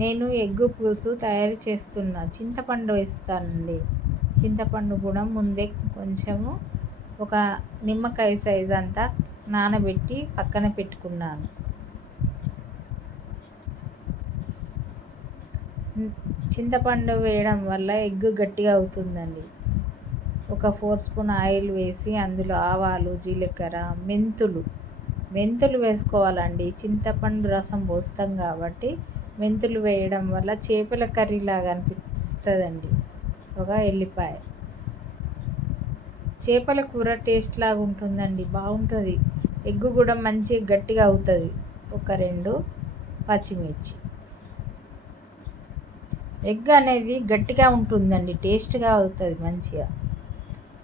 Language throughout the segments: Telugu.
నేను ఎగ్గు పులుసు తయారు చేస్తున్నా. చింతపండు వేస్తానండి. చింతపండు కూడా ముందే కొంచెము ఒక నిమ్మకాయ సైజ్ అంతా నానబెట్టి పక్కన పెట్టుకున్నాను. చింతపండు వేయడం వల్ల ఎగ్గు గట్టిగా అవుతుందండి. ఒక 4 స్పూన్ ఆయిల్ వేసి అందులో ఆవాలు, జీలకర్ర, మెంతులు వేసుకోవాలండి. చింతపండు రసం పోస్తాం కాబట్టి మెంతులు వేయడం వల్ల చేపల కర్రీలాగా అనిపిస్తుందండి. ఒక ఎల్లిపాయ, చేపల కూర టేస్ట్ లాగా ఉంటుందండి, బాగుంటుంది. ఎగ్గు కూడా మంచిగా గట్టిగా అవుతుంది. ఒక 2 పచ్చిమిర్చి. ఎగ్ అనేది గట్టిగా ఉంటుందండి, టేస్ట్గా అవుతుంది మంచిగా.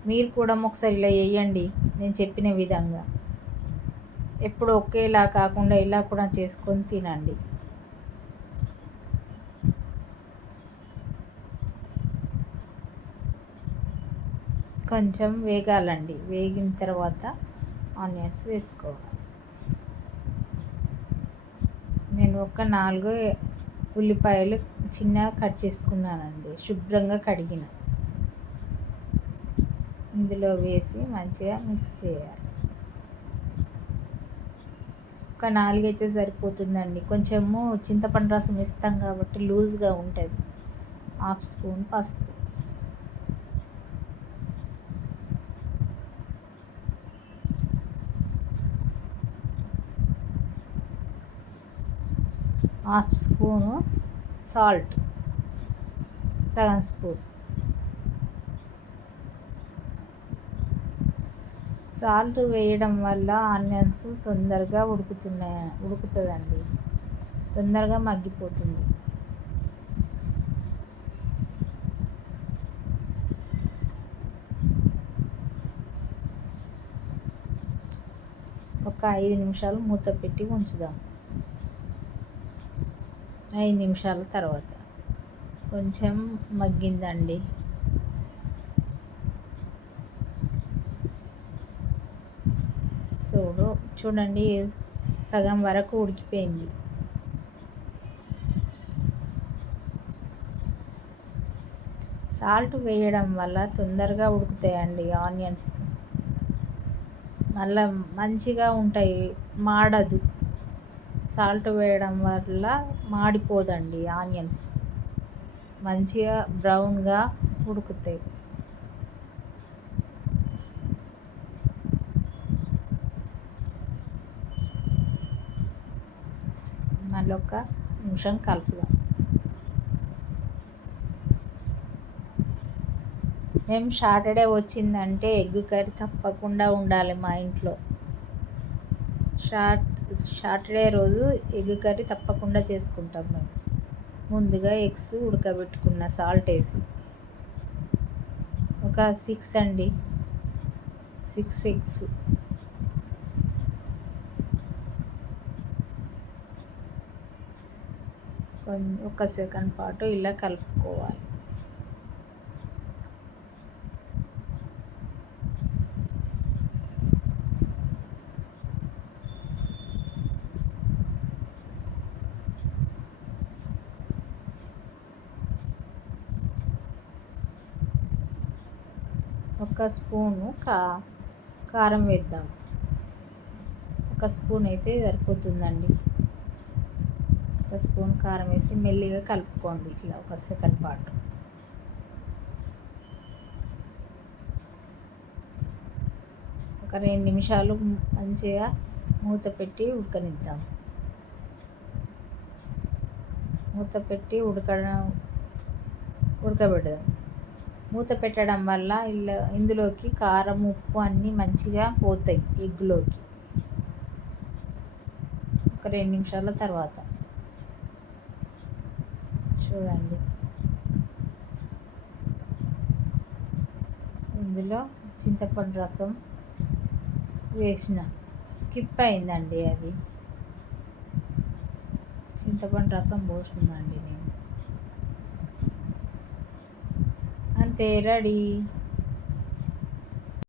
మీరు కూడా ఒకసారి ఇలా వేయండి నేను చెప్పిన విధంగా. ఎప్పుడు ఒకేలా కాకుండా ఇలా కూడా చేసుకొని తినండి. కొంచెం వేగాలండి. వేగిన తర్వాత ఆనియన్స్ వేసుకోవాలి. నేను ఒక 4 ఉల్లిపాయలు చిన్నగా కట్ చేసుకున్నానండి, శుభ్రంగా కడిగిన. ఇందులో వేసి మంచిగా మిక్స్ చేయాలి. ఒక 4 అయితే సరిపోతుందండి. కొంచెము చింతపండు రసం ఇస్తాం కాబట్టి లూజ్గా ఉంటుంది. 1/2 స్పూన్ పసుపు, 1/2 స్పూను సాల్ట్, సగం స్పూన్ సాల్ట్ వేయడం వల్ల ఆనియన్స్ తొందరగా ఉడుకుతుందండి, తొందరగా మగ్గిపోతుంది. ఒక 5 నిమిషాలు మూత పెట్టి ఉంచుదాం. 5 నిమిషాల తర్వాత కొంచెం మగ్గిందండి. చూడండి, సగం వరకు ఉడికిపోయింది. సాల్ట్ వేయడం వల్ల తొందరగా ఉడుకుతాయండి ఆనియన్స్, మళ్ళీ మంచిగా ఉంటాయి, మాడదు. సాల్ట్ వేయడం వల్ల మాడిపోదండి ఆనియన్స్, మంచిగా బ్రౌన్గా ఉడుకుతాయి. మళ్ళీ ఒక నిమిషం కలుపుదాం. మేము సాటర్డే వచ్చిందంటే ఎగ్ కర్రీ తప్పకుండా ఉండాలి మా ఇంట్లో. సాటర్డే రోజు ఎగ్ కర్రీ తప్పకుండా చేసుకుంటాం మేము. ముందుగా ఎగ్స్ ఉడకబెట్టుకున్న సాల్ట్ వేసి ఒక 6 అండి, 6 ఎగ్స్. ఒక సెకండ్ పాటు ఇలా కలుపుకోవాలి. ఒక స్పూను కారం వేద్దాం. ఒక స్పూన్ అయితే సరిపోతుందండి. ఒక స్పూన్ కారం వేసి మెల్లిగా కలుపుకోండి ఇట్లా ఒక సెకండ్ పాటు. ఒక 2 నిమిషాలు మంచిగా మూత పెట్టి ఉడకనిద్దాం. మూత పెట్టి ఉడకబెడదాం. మూత పెట్టడం వల్ల ఇందులోకి కారం, ఉప్పు అన్నీ మంచిగా పోతాయి ఎగ్గులోకి. ఒక 2 నిమిషాల తర్వాత చూడండి, ఇందులో చింతపండు రసం వేసిన, స్కిప్ అయిందండి అది. చింతపండు రసం పోసినామండి నేను. అంతే, రెడీ.